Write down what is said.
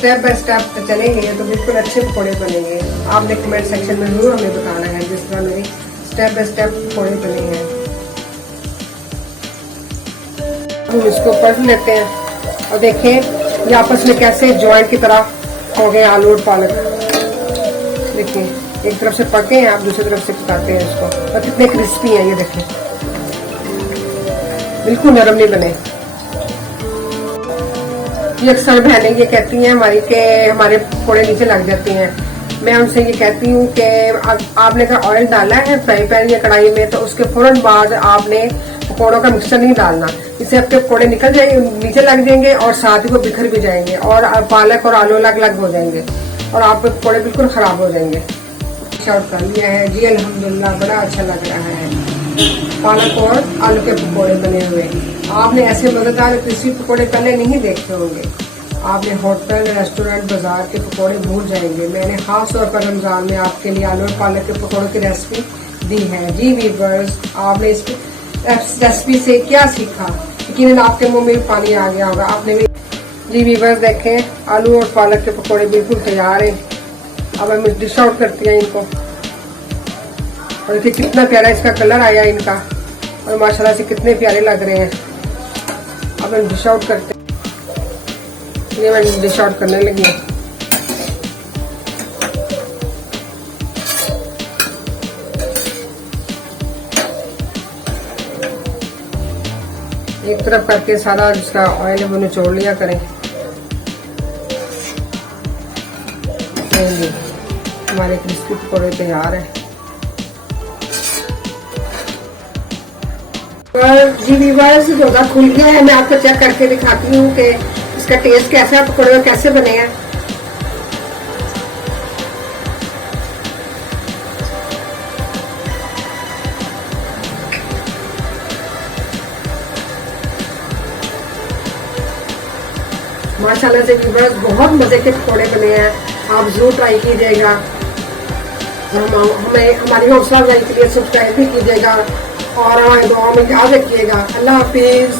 Step by step चलेंगे तो बिल्कुल अच्छे पकौड़े बनेंगे। आपने कमेंट सेक्शन में जरूर हमें बताना है जिस तरह मेरी स्टेप बाय स्टेप पकौड़े बने हैं। हम इसको पलट लेते हैं और देखें ये आपस में कैसे जॉइंट की तरह हो गए आलू और पालक। देखिए एक तरफ से पके हैं, आप दूसरी तरफ से पकाते हैं इसको, और कितने क्रिस्पी हैं ये देखें, बिल्कुल नरम नहीं बने। ये अक्सर बहनें ये कहती हैं हमारी के हमारे पकौड़े नीचे लग जाते हैं। मैं उनसे ये कहती हूँ कि आपने अगर ऑयल डाला है फ्राई पैन या कढ़ाई में तो उसके फौरन बाद आपने पकौड़ों का मिक्सचर नहीं डालना, इससे आपके पकौड़े निकल जाएंगे, नीचे लग जाएंगे और साथ ही वो बिखर भी जाएंगे और पालक और आलू अलग अलग हो जाएंगे और आपके पकौड़े बिल्कुल खराब हो जाएंगे। शॉर्ट कर लिया है जी, अल्हम्दुलिल्लाह बड़ा अच्छा लग रहा है। पालक और आलू के पकौड़े बने हुए। आपने ऐसे मजेदार क्रिस्पी पकौड़े पहले नहीं देखे होंगे। आपने होटल रेस्टोरेंट बाजार के पकौड़े भूल जाएंगे। मैंने खास तौर पर रमजान में आपके लिए आलू और पालक के पकौड़ों की रेसिपी दी है। जी व्यूअर्स, आपने इस रेसिपी से क्या सीखा? यकीनन आपके मुंह में पानी आ गया होगा। आपने भी जी व्यूअर्स देखें आलू और पालक के पकौड़े बिल्कुल तैयार हैं। अब हम डिश आउट करते हैं इनको और देखिए कितना प्यारा इसका कलर आया इनका और माशाल्लाह से कितने प्यारे लग रहे हैं। अब हम डिश आउट करते हैं। ये मैं डिश आउट करने लगी हूँ। एक तरफ करके सारा जिसका ऑयल है वो निचोड़ लिया करें। हमारे क्रिस्पी पकौड़े तैयार है। जी व्यूअर्स, रोजा खुल गया है। मैं आपको चेक करके दिखाती हूँ कि इसका टेस्ट कैसा है, पकौड़े कैसे बने हैं। माशाल्लाह से व्यूअर्स बहुत मजे के पकौड़े बने हैं। आप जरूर ट्राई कीजिएगा। हमें हमारी हौसला अफजाई के लिए सब्सक्राइब भी कीजिएगा और हमारी दुआ में याद रखिएगा। अल्लाह हाफिज।